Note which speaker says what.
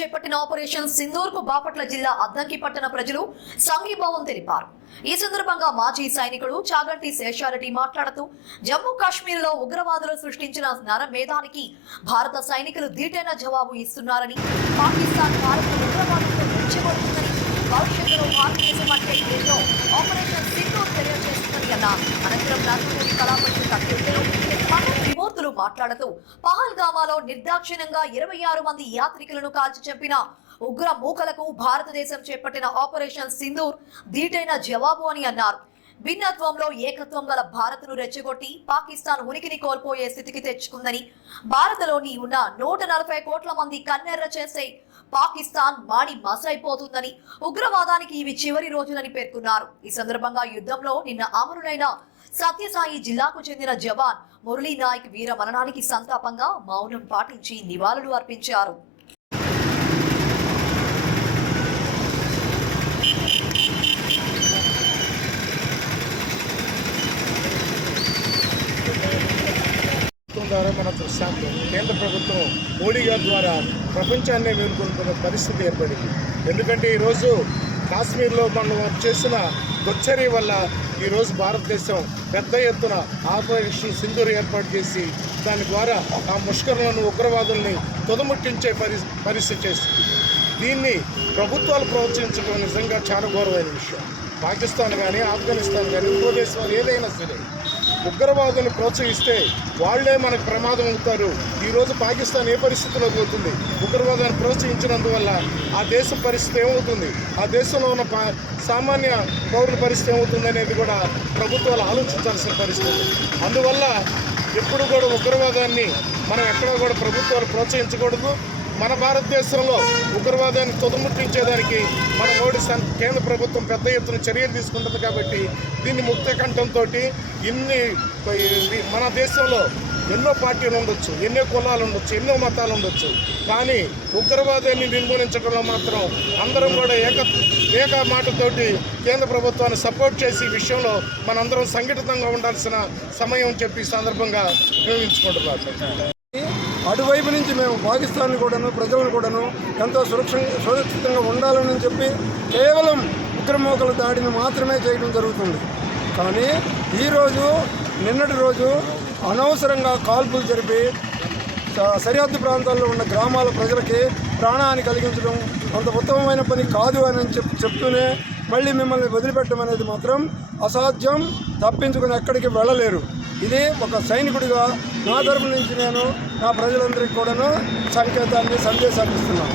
Speaker 1: చేపట్టిన ఆపరేషన్ సింధూర్కు బాపట్ల జిల్లా అద్దంకి పట్టణ ప్రజలు సంఘీభావం తెలిపారు. ఈ సందర్భంగా మాజీ సైనికుడు చాగంటి శేషారెడ్డి మాట్లాడుతూ జమ్మూ కాశ్మీర్లో ఉగ్రవాదులు సృష్టించిన నరమేధానికి భారత సైనికులు ధీటైన జవాబు ఇస్తున్నారని పాకిస్తాన్ భారత ఉగ్రవాదులతో రెచ్చగొడుతుందని భవిష్యత్తులో భారతదేశం అంటే ఏదో ఆపరేషన్ సింధూర్ తెలియజేస్తుందని అన్నారు. అనంతరం నందమూరి కళాపతి అధ్యక్షులు అధికారులు మాట్లాడుతూ పహల్గామాలో నిర్దాక్షిణ్యంగా ఇరవై ఆరు మంది యాత్రికులను కాల్చి చంపిన ఉగ్ర మూకలకు భారతదేశం చేపట్టిన ఆపరేషన్ సింధూర్ ధీటైన జవాబు అని అన్నారు. భిన్నత్వంలో ఏకత్వం గల భారత్ను రెచ్చగొట్టి పాకిస్తాన్ ఉనికిని కోల్పోయే స్థితికి తెచ్చుకుందని భారత్లోని ఉన్న నూట నలభై కోట్ల మంది కన్నెర్ర చేసే పాకిస్తాన్ మాడి మసైపోతుందని ఉగ్రవాదానికి ఇవి చివరి రోజులని పేర్కొన్నారు. ఈ సందర్భంగా యుద్ధంలో నిన్న అమరులైన సత్యసాయి జిల్లాకు చెందిన జవాన్ మురళీ నాయక్ వీర మరణానికి సంతాపంగా మౌనం పాటించి నివాళులు అర్పించారు.
Speaker 2: మనం ద్వారా కేంద్ర ప్రభుత్వం మోడీ గారి ద్వారా ప్రపంచాన్నే మేలుకొల్పుతున్న పరిస్థితి ఏర్పడింది. ఎందుకంటే ఈరోజు కాశ్మీర్లో మనం చేసిన దొచ్చరి వల్ల ఈరోజు భారతదేశం పెద్ద ఎత్తున ఆపరేషన్ సింధూర్ ఏర్పాటు చేసి దాని ద్వారా ఆ ముష్కరులను ఉగ్రవాదుల్ని తుదముట్టించే పరి పరిస్థితి చేస్తుంది దీన్ని ప్రభుత్వాలు ప్రోత్సహించడం నిజంగా చాలా ఘోరమైన విషయం. పాకిస్తాన్ కానీ ఆఫ్ఘనిస్తాన్ కానీ ఇంకో దేశాలు ఏదైనా సరే ఉగ్రవాదులను ప్రోత్సహిస్తే వాళ్ళే మనకు ప్రమాదం అవుతారు. ఈరోజు పాకిస్తాన్ ఏ పరిస్థితిలో పోతుంది? ఉగ్రవాదాన్ని ప్రోత్సహించినందువల్ల ఆ దేశం పరిస్థితి ఏమవుతుంది? ఆ దేశంలో ఉన్న పా సామాన్య పౌరుల పరిస్థితి ఏమవుతుంది అనేది కూడా ప్రభుత్వాలు ఆలోచించాల్సిన పరిస్థితి. అందువల్ల ఎప్పుడు కూడా ఉగ్రవాదాన్ని మనం ఎక్కడా కూడా ప్రభుత్వాలు ప్రోత్సహించకూడదు. మన భారతదేశంలో ఉగ్రవాదాన్ని తుదముట్టించేదానికి మన మోడీ సన్ కేంద్ర ప్రభుత్వం పెద్ద ఎత్తున చర్యలు తీసుకుంటుంది కాబట్టి దీన్ని ముక్త కంఠంతో ఇన్ని మన దేశంలో ఎన్నో పార్టీలు ఉండొచ్చు ఎన్నో కులాలు ఉండొచ్చు ఎన్నో మతాలు ఉండొచ్చు. కానీ ఉగ్రవాదాన్ని నిర్మూలించడంలో మాత్రం అందరం కూడా ఏక ఏక మాటతోటి కేంద్ర ప్రభుత్వాన్ని సపోర్ట్ చేసి విషయంలో మనందరం సంఘటితంగా ఉండాల్సిన సమయం చెప్పి సందర్భంగా వినియోగించుకుంటున్నారు
Speaker 3: అటువైపు నుంచి మేము పాకిస్తాన్ కూడాను ప్రజలను కూడాను ఎంతో సురక్ష సురక్షితంగా ఉండాలని చెప్పి కేవలం ఉగ్రమోకల దాడిని మాత్రమే చేయడం జరుగుతుంది. కానీ ఈరోజు నిన్నటి రోజు అనవసరంగా కాల్పులు జరిపి సరిహద్దు ప్రాంతాల్లో ఉన్న గ్రామాల ప్రజలకి ప్రాణాన్ని కలిగించడం అంత ఉత్తమమైన పని కాదు అని చెప్ చెప్తూనే మళ్ళీ మిమ్మల్ని వదిలిపెట్టడం అనేది మాత్రం అసాధ్యం. తప్పించుకుని ఎక్కడికి వెళ్ళలేరు. ఇది ఒక సైనికుడిగా నా తరపు నుంచి నేను నా ప్రజలందరికీ కూడాను సంకేతాన్ని సందేశాన్ని ఇస్తున్నాను.